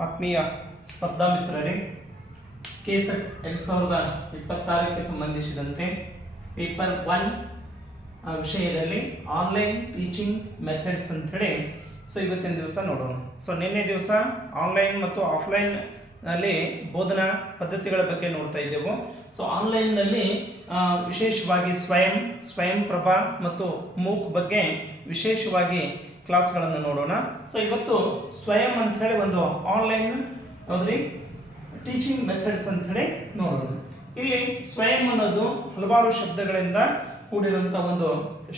ಆತ್ಮೀಯ ಸ್ಪರ್ಧಾ ಮಿತ್ರರೇ, ಕೆಸೆಟ್ 2026ಕ್ಕೆ ಸಂಬಂಧಿಸಿದಂತೆ ಪೇಪರ್ 1 ವಿಷಯದಲ್ಲಿ ಆನ್ಲೈನ್ ಟೀಚಿಂಗ್ ಮೆಥಡ್ಸ್ ಅಂತೇಳಿ ಇವತ್ತಿನ ದಿವಸ ನೋಡೋಣ. ನಿನ್ನೆ ದಿವಸ ಆನ್ಲೈನ್ ಮತ್ತು ಆಫ್ಲೈನ್ ನಲ್ಲಿ ಬೋಧನಾ ಪದ್ಧತಿಗಳ ಬಗ್ಗೆ ನೋಡ್ತಾ ಇದ್ದೆವು. ಆನ್ಲೈನ್ನಲ್ಲಿ ವಿಶೇಷವಾಗಿ ಸ್ವಯಂ ಪ್ರಭಾ ಮತ್ತು ಮೂಕ್ ಬಗ್ಗೆ ವಿಶೇಷವಾಗಿ ಕ್ಲಾಸ್ಗಳನ್ನು ನೋಡೋಣ. ಇವತ್ತು ಸ್ವಯಂ ಅಂತ ಹೇಳಿ ಒಂದು ಆನ್ಲೈನ್ ಟೀಚಿಂಗ್ ಮೆಥಡ್ಸ್ ಅಂತ ಹೇಳಿ ನೋಡೋಣ. ಇಲ್ಲಿ ಸ್ವಯಂ ಅನ್ನೋದು ಹಲವಾರು ಶಬ್ದಗಳಿಂದ ಕೂಡಿರುವಂತ ಒಂದು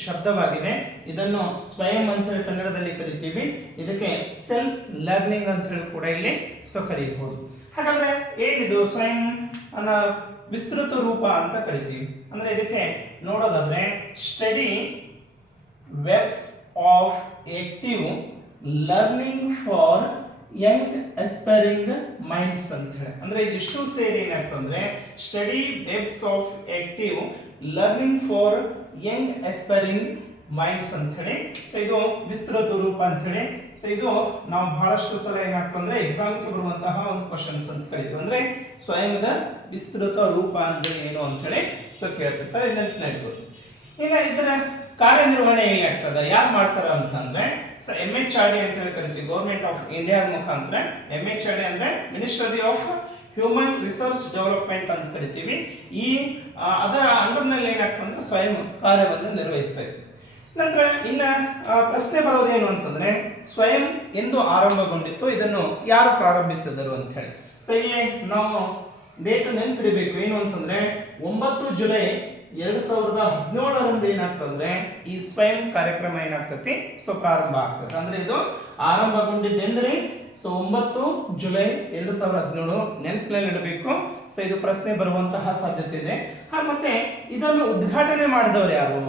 ಶಬ್ದವಾಗಿದೆ. ಇದನ್ನು ಸ್ವಯಂ ಅಂತ ಹೇಳಿ ಕನ್ನಡದಲ್ಲಿ ಕರಿತೀವಿ. ಇದಕ್ಕೆ ಸೆಲ್ಫ್ ಲರ್ನಿಂಗ್ ಅಂತ ಹೇಳಿ ಕೂಡ ಇಲ್ಲಿ ಕರೀಬಹುದು. ಹಾಗಾದ್ರೆ ಏನಿದು ಸ್ವಯಂ ಅನ್ನ ವಿಸ್ತೃತ ರೂಪ ಅಂತ ಕರಿತೀವಿ. ಅಂದ್ರೆ ಇದಕ್ಕೆ ನೋಡೋದಾದ್ರೆ study webs of active learning for young aspiring minds ಅಂತ ಹೇಳಿ. ಅಂದ್ರೆ ಇದಿಷ್ಟು ಸೇರಿ ಏನಾಗ್ತಂದ್ರೆ study webs of active learning for young aspiring minds ಅಂತ ಹೇಳಿ. ಇದು ವಿಸ್ತೃತ ರೂಪ ಅಂತ ಹೇಳಿ. ಇದು ನಾವು ಬಹಳಷ್ಟು ಸಲ ಏನಾಗ್ತಂದ್ರೆ ಎಕ್ಸಾಮ್ಗೆ ಬರುವಂತಹ ಒಂದು ಕ್ವಶನ್ಸ್ ಅಂತ ಕರಿತೀವಿ. ಅಂದ್ರೆ ಸ್ವಯಂದ ವಿಸ್ತೃತ ರೂಪ ಅಂದ್ರೆ ಏನು ಅಂತ ಹೇಳಿ ಕೇಳ್ತಿರ್ತಾರೆ. ನೆನಪಿಟ್ಕೊಳ್ಳಿ. ಇಲ್ಲ ಇದರ ಕಾರ್ಯನಿರ್ವಹಣೆ ಹೇಗೆ ಆಗ್ತದೆ, ಯಾರು ಮಾಡ್ತಾರ ಅಂತಂದ್ರೆ MHRD ಅಂತ ಹೇಳಿ ಕರಿತೀವಿ. ಗೌರ್ಮೆಂಟ್ ಆಫ್ ಇಂಡಿಯಾ ಮುಖಾಂತರ MHRD ಅಂದ್ರೆ ministry of human resource development ಅಂತ ಕರಿತೀವಿ. ಈ ಅದರ ಅಂಡರ್ನಲ್ಲಿ ಏನಾಗ್ತಂದ್ರೆ ಸ್ವಯಂ ಕಾರ್ಯವನ್ನು ನಿರ್ವಹಿಸ್ತಾ ಇದೆ. ನಂತರ ಇನ್ನ ಪ್ರಶ್ನೆ ಬರೋದೇನು ಅಂತಂದ್ರೆ ಸ್ವಯಂ ಎಂದು ಆರಂಭಗೊಂಡಿತ್ತು, ಇದನ್ನು ಯಾರು ಪ್ರಾರಂಭಿಸಿದರು ಅಂತ ಹೇಳಿ. ಇಲ್ಲಿ ನಾವು ಡೇಟ್ ನೆನಪಿಡಬೇಕು. ಏನು ಅಂತಂದ್ರೆ 9 ಜುಲೈ 2017ರಂದು ಏನಾಗ್ತಂದ್ರೆ ಈ ಸ್ವಯಂ ಕಾರ್ಯಕ್ರಮ ಏನಾಗ್ತತಿ ಪ್ರಾರಂಭ ಆಗ್ತದೆ. ಅಂದ್ರೆ ಇದು ಆರಂಭಗೊಂಡಿದ್ದೆಂದ್ರೆ 9 ಜುಲೈ 2017 ನೆನಪಿನಲ್ಲಿ ಇಡಬೇಕು. ಇದು ಪ್ರಶ್ನೆ ಬರುವಂತಹ ಸಾಧ್ಯತೆ ಇದೆ. ಮತ್ತೆ ಇದನ್ನು ಉದ್ಘಾಟನೆ ಮಾಡಿದವರು ಯಾರು?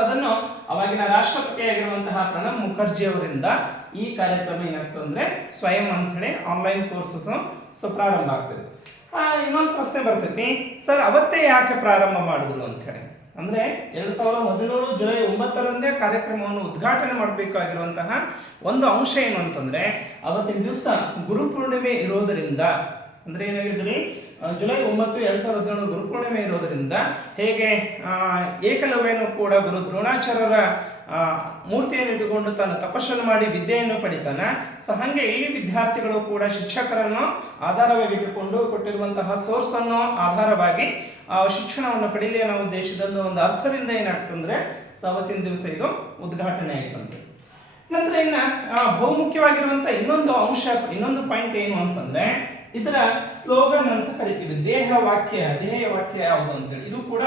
ಅದನ್ನು ಅವಾಗಿನ ರಾಷ್ಟ್ರಪತಿ ಆಗಿರುವಂತಹ ಪ್ರಣಬ್ ಮುಖರ್ಜಿ ಅವರಿಂದ ಈ ಕಾರ್ಯಕ್ರಮ ಏನಾಗ್ತಂದ್ರೆ ಸ್ವಯಂ ಅಂತ ಹೇಳಿ ಆನ್ಲೈನ್ ಕೋರ್ಸಸ್ ಪ್ರಾರಂಭ ಆಗ್ತದೆ. ಇನ್ನೊಂದು ಪ್ರಶ್ನೆ ಬರ್ತೈತಿ, ಸರ್ ಅವತ್ತೇ ಯಾಕೆ ಪ್ರಾರಂಭ ಮಾಡಿದ್ರು ಅಂತ ಹೇಳಿ. ಅಂದ್ರೆ 2017 ಜುಲೈ 9ರಂದೇ ಕಾರ್ಯಕ್ರಮವನ್ನು ಉದ್ಘಾಟನೆ ಮಾಡಬೇಕಾಗಿರುವಂತಹ ಒಂದು ಅಂಶ ಏನು ಅಂತಂದ್ರೆ ಅವತ್ತಿನ ದಿವಸ ಗುರುಪೂರ್ಣಿಮೆ ಇರೋದರಿಂದ, ಅಂದ್ರೆ ಏನಾಗಿದ್ರಿ ಜುಲೈ 9, 2017 ಗುರುಪೂರ್ಣಿಮೆ ಇರೋದರಿಂದ ಹೇಗೆ ಏಕಲವ್ಯನು ಕೂಡ ಗುರು ದ್ರೋಣಾಚಾರ್ಯರ ಮೂರ್ತಿಯನ್ನು ಇಟ್ಟುಕೊಂಡು ತಾನು ತಪಸ್ಸನ್ನು ಮಾಡಿ ವಿದ್ಯೆಯನ್ನು ಪಡಿತಾನ. ಹಾಗೆ ಇಲ್ಲಿ ವಿದ್ಯಾರ್ಥಿಗಳು ಕೂಡ ಶಿಕ್ಷಕರನ್ನು ಆಧಾರವಾಗಿ ಇಟ್ಟುಕೊಂಡು ಕೊಟ್ಟಿರುವಂತಹ ಸೋರ್ಸ್ ಅನ್ನು ಆಧಾರವಾಗಿ ಶಿಕ್ಷಣವನ್ನು ಪಡೆಯಲಿ ಅನ್ನೋ ಉದ್ದೇಶದಿಂದ ಒಂದು ಅರ್ಥದಿಂದ ಏನಾಗ್ತಂದ್ರೆ ಅವತ್ತಿನ ದಿವಸ ಇದು ಉದ್ಘಾಟನೆ ಆಯ್ತಂತೆ. ನಂತರ ಇನ್ನ ಬಹುಮುಖ್ಯವಾಗಿರುವಂತಹ ಇನ್ನೊಂದು ಪಾಯಿಂಟ್ ಏನು ಅಂತಂದ್ರೆ ಇದರ ಸ್ಲೋಗನ್ ಅಂತ ಕರಿತೀವಿ. ಧ್ಯೇಯ ವಾಕ್ಯ ಯಾವುದು ಅಂತೇಳಿ ಇದು ಕೂಡ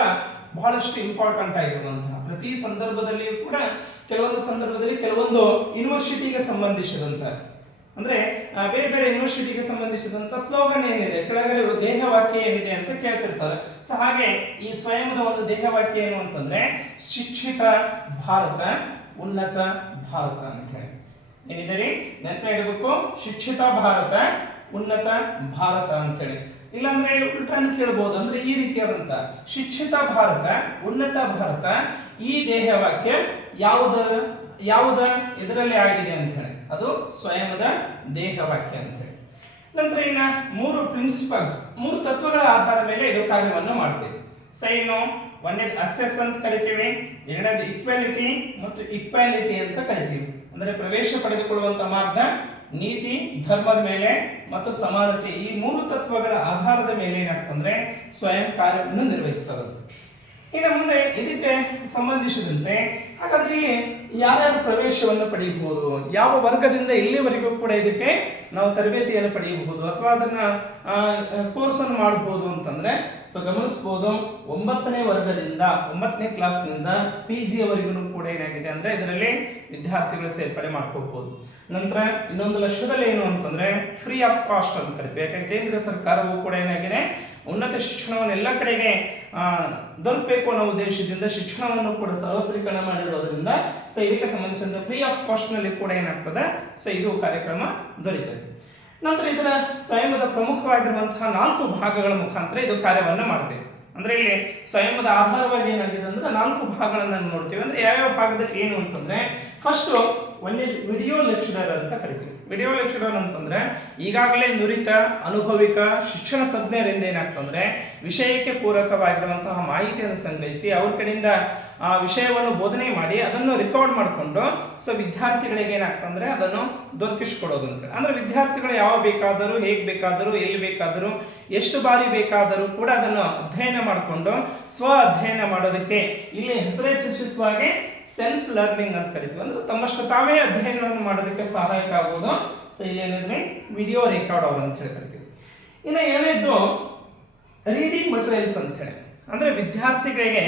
ಬಹಳಷ್ಟು ಇಂಪಾರ್ಟೆಂಟ್ ಆಗಿರುವಂತಹ ಪ್ರತಿ ಸಂದರ್ಭದಲ್ಲಿಯೂ ಕೂಡ ಕೆಲವೊಂದು ಯೂನಿವರ್ಸಿಟಿಗೆ ಸಂಬಂಧಿಸಿದಂತ ಅಂದ್ರೆ ಬೇರೆ ಬೇರೆ ಯೂನಿವರ್ಸಿಟಿಗೆ ಸಂಬಂಧಿಸಿದಂತ ಸ್ಲೋಗನ್ ಏನಿದೆ, ಕೆಳಗಡೆ ಧ್ಯೇಯ ವಾಕ್ಯ ಏನಿದೆ ಅಂತ ಕೇಳ್ತಿರ್ತಾರೆ. ಹಾಗೆ ಈ ಸ್ವಯಂದ ಒಂದು ಧ್ಯೇಯ ವಾಕ್ಯ ಏನು ಅಂತಂದ್ರೆ ಶಿಕ್ಷಿತ ಭಾರತ ಉನ್ನತ ಭಾರತ ಅಂತ ಹೇಳಿ ಏನಿದೆ ರೀ, ನೆನಪು ಇಡಬೇಕು. ಶಿಕ್ಷಿತ ಭಾರತ ಉನ್ನತ ಭಾರತ ಅಂತೇಳಿ. ಇಲ್ಲಾಂದ್ರೆ ಉಲ್ಟಾನು ಕೇಳಬಹುದು. ಅಂದ್ರೆ ಈ ರೀತಿಯಾದಂತ ಶಿಕ್ಷಿತ ಭಾರತ ಉನ್ನತ ಭಾರತ ಈ ಧ್ಯೇಯ ವಾಕ್ಯ ಯಾವುದ ಇದರಲ್ಲಿ ಆಗಿದೆ ಅಂತ ಹೇಳಿ ಅದು ಸ್ವಯಂದ ಧ್ಯೇಯ ವಾಕ್ಯ ಅಂತ ಹೇಳಿ. ನಂತರ ಇನ್ನ 3 ಪ್ರಿನ್ಸಿಪಲ್ಸ್ 3 ತತ್ವಗಳ ಆಧಾರದ ಮೇಲೆ ಇದು ಕಾರ್ಯವನ್ನು ಮಾಡ್ತೇವೆ. ಒಂದೇದು ಅಸೆಸ್ ಅಂತ ಕರಿತೀವಿ, ಎರಡನೇದು ಈಕ್ವಾಲಿಟಿ ಮತ್ತು ಈಕ್ವಾಲಿಟಿ ಅಂತ ಕರಿತೀವಿ. ಅಂದ್ರೆ ಪ್ರವೇಶ ಪಡೆದುಕೊಳ್ಳುವಂತ ಮಾರ್ಗ, ನೀತಿ ಧರ್ಮದ ಮೇಲೆ ಮತ್ತು ಸಮಾನತೆ ಈ 3 ತತ್ವಗಳ ಆಧಾರದ ಮೇಲೆ ಏನಾಗ್ತಂದ್ರೆ ಸ್ವಯಂ ಕಾರ್ಯವನ್ನು ನಿರ್ವಹಿಸ್ತದೆ. ಇನ್ನು ಮುಂದೆ ಇದಕ್ಕೆ ಸಂಬಂಧಿಸಿದಂತೆ ಹಾಗಾದ್ರೆ ಇಲ್ಲಿ ಯಾರ್ಯಾರು ಪ್ರವೇಶವನ್ನು ಪಡೆಯಬಹುದು, ಯಾವ ವರ್ಗದಿಂದ ಇಲ್ಲಿವರೆಗೂ ಕೂಡ ಇದಕ್ಕೆ ನಾವು ತರಬೇತಿಯನ್ನು ಪಡೆಯಬಹುದು ಅಥವಾ ಅದನ್ನ ಕೋರ್ಸ್ ಅನ್ನು ಮಾಡಬಹುದು ಅಂತಂದ್ರೆ ಗಮನಿಸಬಹುದು. 9ನೇ ವರ್ಗದಿಂದ 9ನೇ ಕ್ಲಾಸ್ನಿಂದ PG ಅವರೆಗೂ ಕೂಡ ಏನಾಗಿದೆ ಅಂದ್ರೆ ಇದರಲ್ಲಿ ವಿದ್ಯಾರ್ಥಿಗಳು ಸೇರ್ಪಡೆ ಮಾಡ್ಕೋಬಹುದು. ನಂತರ ಇನ್ನೊಂದು ಲಕ್ಷದಲ್ಲಿ ಏನು ಅಂತಂದ್ರೆ ಫ್ರೀ ಆಫ್ ಕಾಸ್ಟ್ ಅಂತ ಕರಿತೀವಿ. ಯಾಕಂದ್ರೆ ಕೇಂದ್ರ ಸರ್ಕಾರವು ಕೂಡ ಏನಾಗಿದೆ ಉನ್ನತ ಶಿಕ್ಷಣವನ್ನು ಎಲ್ಲ ಕಡೆಗೆ ದೊರಕಬೇಕು ಅನ್ನೋ ಉದ್ದೇಶದಿಂದ ಶಿಕ್ಷಣವನ್ನು ಕೂಡ ಸಾರ್ವತ್ರಿಕರಣ ಮಾಡಿರೋದ್ರಿಂದ ಇದಕ್ಕೆ ಸಂಬಂಧಿಸಿದ ಫ್ರೀ ಆಫ್ ಕಾಸ್ಟ್ ನಲ್ಲಿ ಕೂಡ ಏನಾಗ್ತದೆ ಇದು ಕಾರ್ಯಕ್ರಮ ದೊರೆಯುತ್ತದೆ. ನಂತರ ಇದರ ಸ್ವಯಂದ ಪ್ರಮುಖವಾಗಿರುವಂತಹ 4 ಭಾಗಗಳ ಮುಖಾಂತರ ಇದು ಕಾರ್ಯವನ್ನು ಮಾಡ್ತೇವೆ. ಅಂದ್ರೆ ಇಲ್ಲಿ ಸ್ವಯಂದ ಆಧಾರವಾಗಿ ಏನಾಗಿದೆ ಅಂದ್ರೆ 4 ಭಾಗಗಳನ್ನ ನೋಡ್ತೀವಿ. ಅಂದ್ರೆ ಯಾವ್ಯಾವ ಭಾಗದಲ್ಲಿ ಏನು ಅಂತಂದ್ರೆ ಫಸ್ಟ್ ಒಂದೇ ವಿಡಿಯೋ ಲೆಕ್ಚರರ್ ಅಂತ ಕರಿತೀವಿ. ವಿಡಿಯೋ ಲೆಕ್ಚರರ್ ಅಂತಂದ್ರೆ ಈಗಾಗಲೇ ನುರಿತ ಅನುಭವಿಕ ಶಿಕ್ಷಣ ತಜ್ಞರಿಂದ ಏನಾಗ್ತಂದ್ರೆ ವಿಷಯಕ್ಕೆ ಪೂರಕವಾಗಿರುವಂತಹ ಮಾಹಿತಿಯನ್ನು ಸಂಗ್ರಹಿಸಿ ಅವ್ರ ಕಡೆಯಿಂದ ಆ ವಿಷಯವನ್ನು ಬೋಧನೆ ಮಾಡಿ ಅದನ್ನು ರೆಕಾರ್ಡ್ ಮಾಡಿಕೊಂಡು ಸೊ ವಿದ್ಯಾರ್ಥಿಗಳಿಗೆ ಏನಾಗ್ತಂದ್ರೆ ಅದನ್ನು ದೊರಕಿಸ್ಕೊಡೋದು ಅಂತ. ಅಂದ್ರೆ ವಿದ್ಯಾರ್ಥಿಗಳು ಯಾವ ಬೇಕಾದರೂ ಹೇಗೆ ಬೇಕಾದರೂ ಎಲ್ಲಿ ಬೇಕಾದರೂ ಎಷ್ಟು ಬಾರಿ ಬೇಕಾದರೂ ಕೂಡ ಅದನ್ನು ಅಧ್ಯಯನ ಮಾಡಿಕೊಂಡು ಸ್ವ ಅಧ್ಯಯನ ಮಾಡೋದಕ್ಕೆ ಇಲ್ಲಿ ಹೆಸರೇ ಸೂಚಿಸುವ ಹಾಗೆ ಸೆಲ್ಫ್ ಲರ್ನಿಂಗ್ ಅಂತ ಕರಿತೀವಿ. ಅಂದ್ರೆ ತಮ್ಮಷ್ಟು ತಾವೇ ಅಧ್ಯಯನವನ್ನು ಮಾಡೋದಕ್ಕೆ ಸಹಾಯಕ ಆಗುವುದು. ಸೊ ಇಲ್ಲಿ ಏನಿದ್ರೆ ವಿಡಿಯೋ ರೆಕಾರ್ಡ್ ಅವರು ಅಂತ ಹೇಳಿ ಕರಿತೀವಿ. ಇನ್ನು ಏನಿದ್ದು ರೀಡಿಂಗ್ ಮಟೀರಿಯಲ್ಸ್ ಅಂತ ಹೇಳಿ ಅಂದ್ರೆ ವಿದ್ಯಾರ್ಥಿಗಳಿಗೆ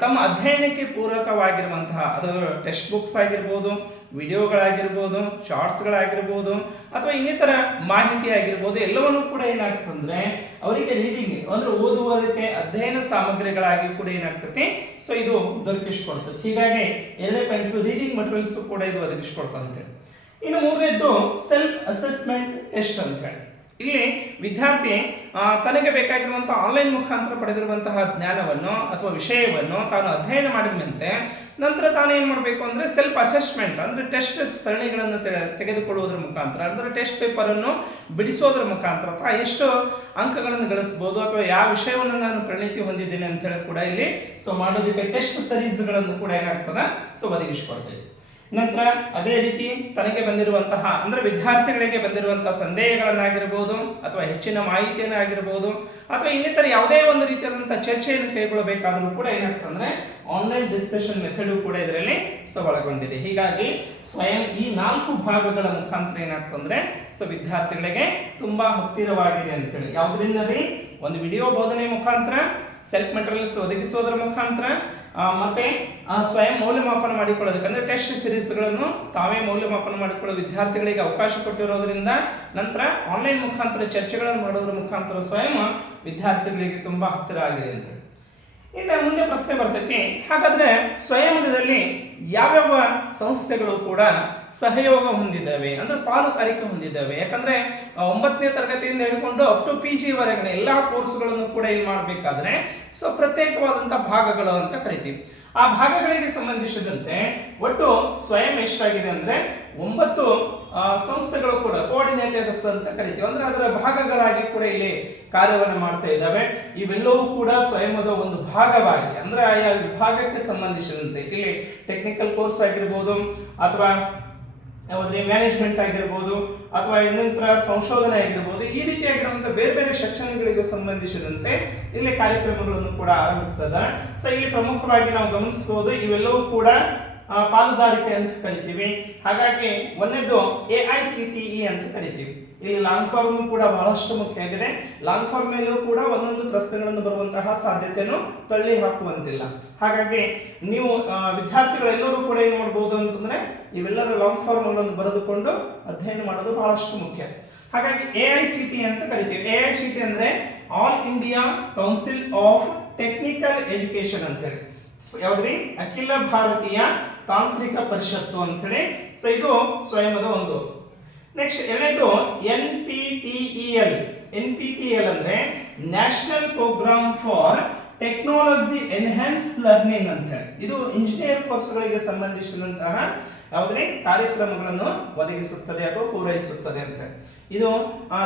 ತಮ್ಮ ಅಧ್ಯಯನಕ್ಕೆ ಪೂರಕವಾಗಿರುವಂತಹ ಅದು ಟೆಕ್ಸ್ಟ್ ಬುಕ್ಸ್ ಆಗಿರ್ಬೋದು, ವಿಡಿಯೋಗಳಾಗಿರ್ಬೋದು, ಶಾರ್ಟ್ಸ್ಗಳಾಗಿರ್ಬೋದು ಅಥವಾ ಇನ್ನಿತರ ಮಾಹಿತಿ ಆಗಿರ್ಬೋದು, ಎಲ್ಲವನ್ನೂ ಕೂಡ ಏನಾಗ್ತಂದ್ರೆ ಅವರಿಗೆ ರೀಡಿಂಗ್ ಅಂದ್ರೆ ಓದುವುದಕ್ಕೆ ಅಧ್ಯಯನ ಸಾಮಗ್ರಿಗಳಾಗಿ ಕೂಡ ಏನಾಗ್ತದೆ ಸೊ ಇದು ದೊರಕಿಸ್ಕೊಡ್ತದೆ. ಹೀಗಾಗಿ 2ನೇ ಪಾಯಿಂಟ್ಸ್ ರೀಡಿಂಗ್ ಮಟೀರಿಯಲ್ಸ್ ಕೂಡ ಇದು ಒದಗಿಸ್ಕೊಡ್ತಂತೆ. ಇನ್ನು 3ನೇದ್ದು ಸೆಲ್ಫ್ ಅಸೆಸ್ಮೆಂಟ್ ಟೆಸ್ಟ್ ಅಂತ ಹೇಳಿ ಇಲ್ಲಿ ವಿದ್ಯಾರ್ಥಿ ತನಗೆ ಬೇಕಾಗಿರುವಂತಹ ಆನ್ಲೈನ್ ಮುಖಾಂತರ ಪಡೆದಿರುವಂತಹ ಜ್ಞಾನವನ್ನು ಅಥವಾ ವಿಷಯವನ್ನು ತಾನು ಅಧ್ಯಯನ ಮಾಡಿದಂತೆ ನಂತರ ತಾನು ಏನು ಮಾಡಬೇಕು ಅಂದ್ರೆ ಸೆಲ್ಫ್ ಅಸೆಸ್ಮೆಂಟ್ ಅಂದ್ರೆ ಟೆಸ್ಟ್ ಸರಣಿಗಳನ್ನು ತೆಗೆದುಕೊಳ್ಳುವುದರ ಮುಖಾಂತರ ಅಂದ್ರೆ ಟೆಸ್ಟ್ ಪೇಪರ್ ಅನ್ನು ಬಿಡಿಸೋದ್ರ ಮುಖಾಂತರ ಎಷ್ಟು ಅಂಕಗಳನ್ನು ಗಳಿಸಬಹುದು ಅಥವಾ ಯಾವ ವಿಷಯವನ್ನು ನಾನು ಪರಿಣಿತಿ ಹೊಂದಿದ್ದೇನೆ ಅಂತ ಹೇಳಿ ಕೂಡ ಇಲ್ಲಿ ಸೊ ಮಾಡೋದಕ್ಕೆ ಟೆಸ್ಟ್ ಸೀರೀಸ್ಗಳನ್ನು ಕೂಡ ಏನಾಗ್ತದ ಸೊ ಒದಗಿಸಿಕೊಡ್ತೇವೆ. ನಂತರ ಅದೇ ರೀತಿ ತನಗೆ ಬಂದಿರುವಂತಹ ಅಂದ್ರೆ ವಿದ್ಯಾರ್ಥಿಗಳಿಗೆ ಬಂದಿರುವಂತಹ ಸಂದೇಹಗಳನ್ನಾಗಿರ್ಬೋದು ಅಥವಾ ಹೆಚ್ಚಿನ ಮಾಹಿತಿಯನ್ನಾಗಿರ್ಬೋದು ಅಥವಾ ಇನ್ನಿತರ ಯಾವುದೇ ಒಂದು ರೀತಿಯಾದಂತಹ ಚರ್ಚೆಯನ್ನು ಕೈಗೊಳ್ಳಬೇಕಾದರೂ ಕೂಡ ಏನಾಗ್ತದೆ ಅಂದ್ರೆ ಆನ್ಲೈನ್ ಡಿಸ್ಕಷನ್ ಮೆಥಡ್ ಕೂಡ ಇದರಲ್ಲಿ ಸೊ ಒಳಗೊಂಡಿದೆ. ಹೀಗಾಗಿ ಸ್ವಯಂ ಈ 4 ಭಾಗಗಳ ಮುಖಾಂತರ ಏನಾಗ್ತಂದ್ರೆ ಸೊ ವಿದ್ಯಾರ್ಥಿಗಳಿಗೆ ತುಂಬಾ ಹತ್ತಿರವಾಗಿದೆ ಅಂತೇಳಿ. ಯಾವುದರಿಂದ ರೀ? ಒಂದು ವಿಡಿಯೋ ಬೋಧನೆ ಮುಖಾಂತರ, ಸೆಲ್ಫ್ ಮೆಟೀರಿಯಲ್ಸ್ ಒದಗಿಸೋದ್ರ ಮುಖಾಂತರ ಮತ್ತೆ ಸ್ವಯಂ ಮೌಲ್ಯಮಾಪನ ಮಾಡಿಕೊಳ್ಳೋದಕ್ಕೆ ಅಂದ್ರೆ ಟೆಸ್ಟ್ ಸೀರೀಸ್ಗಳನ್ನು ತಾವೇ ಮೌಲ್ಯಮಾಪನ ಮಾಡಿಕೊಳ್ಳೋ ವಿದ್ಯಾರ್ಥಿಗಳಿಗೆ ಅವಕಾಶ ಕೊಟ್ಟಿರೋದ್ರಿಂದ ನಂತರ ಆನ್ಲೈನ್ ಮುಖಾಂತರ ಚರ್ಚೆಗಳನ್ನು ಮಾಡೋದ್ರ ಮುಖಾಂತರ ಸ್ವಯಂ ವಿದ್ಯಾರ್ಥಿಗಳಿಗೆ ತುಂಬಾ ಹತ್ತಿರ ಆಗಿದೆ ಅಂತ. ಇನ್ನು ಮುಂದೆ ಪ್ರಶ್ನೆ ಬರ್ತೈತಿ, ಹಾಗಾದ್ರೆ ಸ್ವಯಂದಲ್ಲಿ ಯಾವ್ಯಾವ ಸಂಸ್ಥೆಗಳು ಕೂಡ ಸಹಯೋಗ ಹೊಂದಿದ್ದಾವೆ ಅಂದ್ರೆ ಪಾಲುದಾರಿಕೆ ಹೊಂದಿದ್ದಾವೆ? ಯಾಕಂದ್ರೆ 9ನೇ ತರಗತಿಯಿಂದ ಹಿಡ್ಕೊಂಡು ಅಪ್ ಟು PG ವರೆಗಿನ ಎಲ್ಲಾ ಕೋರ್ಸ್ಗಳನ್ನು ಕೂಡ ಇಲ್ಲಿ ಮಾಡಬೇಕಾದ್ರೆ ಸೊ ಪ್ರತ್ಯೇಕವಾದಂತಹ ಭಾಗಗಳು ಅಂತ ಕರಿತೀವಿ. ಆ ಭಾಗಗಳಿಗೆ ಸಂಬಂಧಿಸಿದಂತೆ ಒಟ್ಟು ಸ್ವಯಂ ಎಷ್ಟಾಗಿದೆ ಅಂದ್ರೆ 9 ಸಂಸ್ಥೆಗಳು ಕೂಡ ಕೋಆರ್ಡಿನೇಟರ್ಸ್ ಅಂತ ಕರಿತೀವಿ. ಅಂದ್ರೆ ಅದರ ಭಾಗಗಳಾಗಿ ಕೂಡ ಇಲ್ಲಿ ಕಾರ್ಯವನ್ನು ಮಾಡ್ತಾ ಇದ್ದಾವೆ. ಇವೆಲ್ಲವೂ ಕೂಡ ಸ್ವಯಂದ ಒಂದು ಭಾಗವಾಗಿ ಅಂದ್ರೆ ಆಯಾ ವಿಭಾಗಕ್ಕೆ ಸಂಬಂಧಿಸಿದಂತೆ ಇಲ್ಲಿ ಟೆಕ್ನಿಕಲ್ ಕೋರ್ಸ್ ಆಗಿರ್ಬೋದು ಅಥವಾ ಯಾವುದೇ ಮ್ಯಾನೇಜ್ಮೆಂಟ್ ಆಗಿರ್ಬೋದು ಅಥವಾ ಇನ್ನಿತರ ಸಂಶೋಧನೆ ಆಗಿರ್ಬೋದು ಈ ರೀತಿಯಾಗಿರುವಂತಹ ಬೇರೆ ಬೇರೆ ಸೆಕ್ಷನ್ಗಳಿಗೆ ಸಂಬಂಧಿಸಿದಂತೆ ಇಲ್ಲಿ ಕಾರ್ಯಕ್ರಮಗಳನ್ನು ಕೂಡ ಆರಂಭಿಸ್ತದ. ಸೊ ಇಲ್ಲಿ ಪ್ರಮುಖವಾಗಿ ನಾವು ಗಮನಿಸಬಹುದು ಇವೆಲ್ಲವೂ ಕೂಡ ಪಾಲುದಾರಿಕೆ ಅಂತ ಕರಿತೀವಿ. ಹಾಗಾಗಿ ಒಂದನೇದು AICTE ಅಂತ ಕರಿತೀವಿ. ಇಲ್ಲಿ ಲಾಂಗ್ ಫಾರ್ಮ್ ಕೂಡ ಬಹಳಷ್ಟು ಮುಖ್ಯ ಆಗಿದೆ. ಲಾಂಗ್ ಫಾರ್ಮ್ ಮೇಲೂ ಕೂಡ ಒಂದೊಂದು ಪ್ರಶ್ನೆಗಳನ್ನು ಬರುವಂತಹ ಸಾಧ್ಯತೆಯನ್ನು ತಳ್ಳಿ ಹಾಕುವಂತಿಲ್ಲ. ಹಾಗಾಗಿ ನೀವು ವಿದ್ಯಾರ್ಥಿಗಳೆಲ್ಲರೂ ಕೂಡ ಏನು ಮಾಡಬಹುದು ಅಂತಂದ್ರೆ ಇವೆಲ್ಲರ ಲಾಂಗ್ ಫಾರ್ಮ್ಗಳನ್ನು ಬರೆದುಕೊಂಡು ಅಧ್ಯಯನ ಮಾಡೋದು ಬಹಳಷ್ಟು ಮುಖ್ಯ. ಹಾಗಾಗಿ AICTE ಅಂತ ಕರಿತೀವಿ. AICTE ಅಂದ್ರೆ all India council of technical education ಅಂತ ಹೇಳಿ. ಯಾವ್ದ್ರಿ? ಅಖಿಲ ಭಾರತೀಯ ತಾಂತ್ರಿಕ ಪರಿಷತ್ತು ಅಂತ ಹೇಳಿ. ಸೊ ಇದು ಸ್ವಯಂದ ಒಂದು. ನೆಕ್ಸ್ಟ್ ಎರಡನೇದು NPTEL ಅಂದ್ರೆ national programme for technology enhance learning ಅಂತ ಹೇಳಿ. ಇದು ಇಂಜಿನಿಯರ್ ಕೋರ್ಸ್ಗಳಿಗೆ ಸಂಬಂಧಿಸಿದಂತಹ ಯಾವುದೇ ಕಾರ್ಯಕ್ರಮಗಳನ್ನು ಒದಗಿಸುತ್ತದೆ ಅಥವಾ ಪೂರೈಸುತ್ತದೆ ಅಂತ ಹೇಳಿ. ಇದು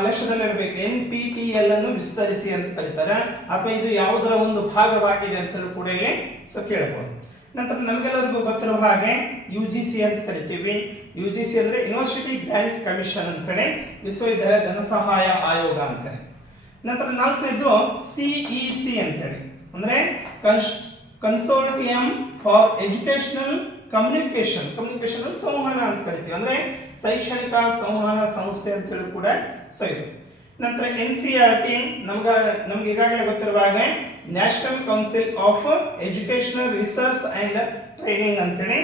ಲಕ್ಷ್ಯದಲ್ಲಿರಬೇಕು. NPTEL ಅನ್ನು ವಿಸ್ತರಿಸಿ ಅಂತ ಕರೀತಾರೆ ಅಥವಾ ಇದು ಯಾವುದರ ಒಂದು ಭಾಗವಾಗಿದೆ ಅಂತ ಹೇಳಿ ಕೂಡ ಇಲ್ಲಿ ಸೊ ಕೇಳಬಹುದು. ನಂತರ ನಮಗೆಲ್ಲರಿಗೂ ಗೊತ್ತಿರುವ ಹಾಗೆ UGC ಅಂತ ಕರಿತೀವಿ. UGC ಅಂದ್ರೆ ಯೂನಿವರ್ಸಿಟಿ ಗ್ರಾಂಟ್ ಕಮಿಷನ್ ಅಂತ ಹೇಳಿ, ವಿಶ್ವವಿದ್ಯಾಲಯ ಧನ ಸಹಾಯ ಆಯೋಗ ಅಂತ ಹೇಳಿ. ನಂತರ 4ನೇದು CEC ಅಂತ ಹೇಳಿ ಅಂದ್ರೆ ಕನ್ಸೋರ್ಟಿಯಂ ಫಾರ್ ಎಜುಕೇಶನಲ್ ಕಮ್ಯುನಿಕೇಶನ್ ಸಂವಹನ ಅಂತ ಕರಿತೀವಿ. ಅಂದ್ರೆ ಶೈಕ್ಷಣಿಕ ಸಂವಹನ ಸಂಸ್ಥೆ ಅಂತ ಹೇಳಿ ಕೂಡ ಸೊ ಇದು. ನಂತರ NCERT ನಮ್ಗೆ ಈಗಾಗಲೇ ಗೊತ್ತಿರುವ ಹಾಗೆ national council of educational research and training ಅಂತೇಳಿ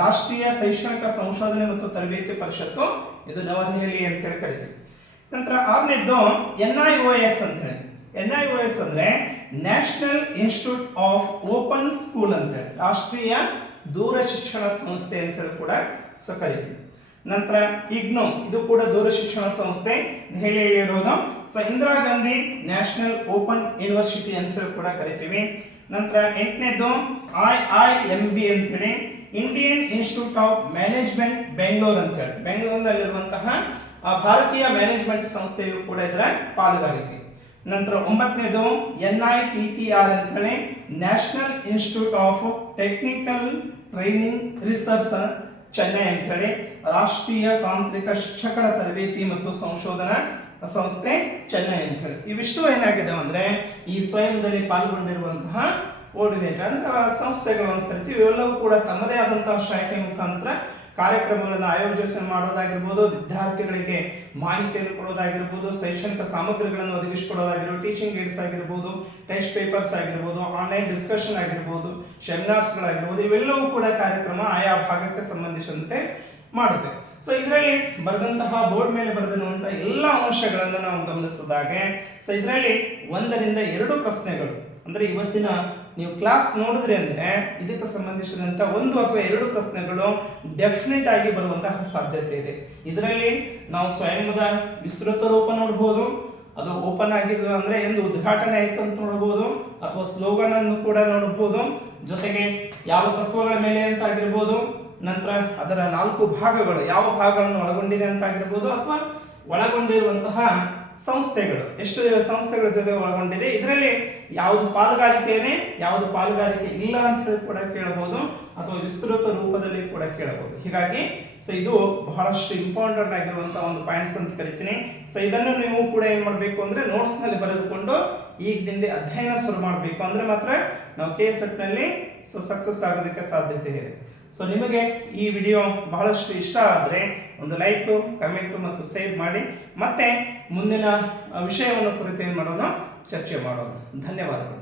ರಾಷ್ಟ್ರೀಯ ಶೈಕ್ಷಣಿಕ ಸಂಶೋಧನೆ ಮತ್ತು ತರಬೇತಿ ಪರಿಷತ್ತು, ಇದು ನವದೆಹಲಿ ಅಂತೇಳಿ ಕರಿತೀವಿ. ನಂತರ 6ನೇದು NIOS ಅಂತ ಹೇಳಿ. NIOS ಅಂದ್ರೆ national institute of open school ಅಂತ ಹೇಳಿ, ರಾಷ್ಟ್ರೀಯ ದೂರ ಶಿಕ್ಷಣ ಸಂಸ್ಥೆ ಅಂತ ಹೇಳಿ ಕೂಡ ಸೊ ಕರಿತೀವಿ. ನಂತರ IGNOU ಇದು ಕೂಡ ದೂರ ಶಿಕ್ಷಣ ಸಂಸ್ಥೆ ದೆಹಲಿಯಲ್ಲಿ ಇರೋದು. So Indira Gandhi national open university ಅಂತ ಹೇಳಿ ಕೂಡ ಕರಿತೀವಿ. ನಂತರ 8ನೇದು IIMB ಅಂತ ಹೇಳಿ Indian institute of management Bengaluru ಅಂತ ಹೇಳಿ ಬೆಂಗಳೂರಿನಲ್ಲಿರುವಂತಹ ಭಾರತೀಯ ಮ್ಯಾನೇಜ್ಮೆಂಟ್ ಸಂಸ್ಥೆಯು ಕೂಡ ಇದರ ಪಾಲುದಾರಿಕೆ. ನಂತರ 9ನೇದು NITTR ಅಂತ ಹೇಳಿ national institute of technical training research Chennai ಅಂತ ಹೇಳಿ ರಾಷ್ಟ್ರೀಯ ತಾಂತ್ರಿಕ ಶಿಕ್ಷಕರ ತರಬೇತಿ ಮತ್ತು ಸಂಶೋಧನಾ ಸಂಸ್ಥೆ ಚೆನ್ನೈ ಅಂತ ಹೇಳಿ. ಇವಿಷ್ಟು ಏನಾಗಿದೆ ಅಂದ್ರೆ ಈ ಸ್ವಯಂದಲ್ಲಿ ಪಾಲ್ಗೊಂಡಿರುವಂತಹ ಕೋಆರ್ಡಿನೇಟರ್ ಅಂದ್ರೆ ಸಂಸ್ಥೆಗಳು ಅಂತ ಕರಿತೀವಿ. ಇವೆಲ್ಲವೂ ಕೂಡ ತಮ್ಮದೇ ಆದಂತಹ ಶಾಖೆ ಮುಖಾಂತರ ಕಾರ್ಯಕ್ರಮಗಳನ್ನು ಆಯೋಜನೆ ಮಾಡೋದಾಗಿರ್ಬೋದು, ವಿದ್ಯಾರ್ಥಿಗಳಿಗೆ ಮಾಹಿತಿಯನ್ನು ಕೊಡೋದಾಗಿರ್ಬೋದು, ಶೈಕ್ಷಣಿಕ ಸಾಮಗ್ರಿಗಳನ್ನು ಒದಗಿಸಿಕೊಡೋದಾಗಿರ್ಬೋದು, ಟೀಚಿಂಗ್ ಏಡ್ಸ್ ಆಗಿರ್ಬೋದು, ಟೆಸ್ಟ್ ಪೇಪರ್ಸ್ ಆಗಿರ್ಬೋದು, ಆನ್ಲೈನ್ ಡಿಸ್ಕಷನ್ ಆಗಿರ್ಬೋದು, ಸೆಮಿನಾರ್ಸ್ಗಳಾಗಿರ್ಬೋದು, ಇವೆಲ್ಲವೂ ಕೂಡ ಕಾರ್ಯಕ್ರಮ ಆಯಾ ಭಾಗಕ್ಕೆ ಸಂಬಂಧಿಸಿದಂತೆ ಮಾಡುತ್ತೆ. ಸೊ ಇದರಲ್ಲಿ ಬರೆದಂತಹ ಬೋರ್ಡ್ ಮೇಲೆ ಬರೆದಿರುವಂತಹ ಎಲ್ಲ ಅಂಶಗಳನ್ನು ನಾವು ಗಮನಿಸಿದಾಗೆ ಸೊ ಇದರಲ್ಲಿ 1 ರಿಂದ 2 ಪ್ರಶ್ನೆಗಳು ಅಂದ್ರೆ ಇವತ್ತಿನ ನೀವು ಕ್ಲಾಸ್ ನೋಡಿದ್ರಿ ಅಂದ್ರೆ ಇದಕ್ಕೆ ಸಂಬಂಧಿಸಿದಂತ 1 ಅಥವಾ 2 ಪ್ರಶ್ನೆಗಳು ಡೆಫಿನೆಟ್ ಆಗಿ ಬರುವಂತಹ ಸಾಧ್ಯತೆ ಇದೆ. ಇದರಲ್ಲಿ ನಾವು ಸ್ವಯಂದ ವಿಸ್ತೃತ ರೂಪ ನೋಡಬಹುದು, ಅದು ಓಪನ್ ಆಗಿದ್ದು ಅಂದ್ರೆ ಎಂದು ಉದ್ಘಾಟನೆ ಆಯ್ತು ಅಂತ ನೋಡಬಹುದು, ಅಥವಾ ಸ್ಲೋಗನ್ ಅನ್ನು ಕೂಡ ನೋಡಬಹುದು, ಜೊತೆಗೆ ಯಾವ ತತ್ವಗಳ ಮೇಲೆ ಅಂತ ಆಗಿರ್ಬೋದು, ನಂತರ ಅದರ 4 ಭಾಗಗಳು ಯಾವ ಭಾಗಗಳನ್ನು ಒಳಗೊಂಡಿದೆ ಅಂತ ಆಗಿರ್ಬೋದು, ಅಥವಾ ಒಳಗೊಂಡಿರುವಂತಹ ಸಂಸ್ಥೆಗಳು ಎಷ್ಟು ಸಂಸ್ಥೆಗಳ ಜೊತೆ ಒಳಗೊಂಡಿದೆ, ಇದರಲ್ಲಿ ಯಾವುದು ಪಾಲುಗಾರಿಕೆ ಇದೆ ಯಾವುದು ಪಾಲುಗಾರಿಕೆ ಇಲ್ಲ ಅಂತ ಹೇಳಿ ಕೂಡ ಕೇಳಬಹುದು, ಅಥವಾ ವಿಸ್ತೃತ ರೂಪದಲ್ಲಿ ಕೂಡ ಕೇಳಬಹುದು. ಹೀಗಾಗಿ ಸೊ ಇದು ಬಹಳಷ್ಟು ಇಂಪಾರ್ಟೆಂಟ್ ಆಗಿರುವಂತಹ ಒಂದು ಪಾಯಿಂಟ್ಸ್ ಅಂತ ಕರಿತೀನಿ. ಸೊ ಇದನ್ನು ನೀವು ಕೂಡ ಏನ್ ಮಾಡಬೇಕು ಅಂದ್ರೆ ನೋಟ್ಸ್ ನಲ್ಲಿ ಬರೆದುಕೊಂಡು ಈಗಿನಿಂದ ಅಧ್ಯಯನ ಶುರು ಮಾಡಬೇಕು, ಅಂದ್ರೆ ಮಾತ್ರ ನಾವು KSET ನಲ್ಲಿ ಸೊ ಸಕ್ಸಸ್ ಆಗೋದಕ್ಕೆ ಸಾಧ್ಯತೆ ಇದೆ. ಸೊ ನಿಮಗೆ ಈ ವಿಡಿಯೋ ಬಹಳಷ್ಟು ಇಷ್ಟ ಆದರೆ ಒಂದು ಲೈಕ್, ಕಮೆಂಟ್ ಮತ್ತು ಶೇರ್ ಮಾಡಿ. ಮತ್ತೆ ಮುಂದಿನ ವಿಷಯವನ್ನು ಕುರಿತು ಏನು ಮಾಡೋಣ, ಚರ್ಚೆ ಮಾಡೋಣ. ಧನ್ಯವಾದಗಳು.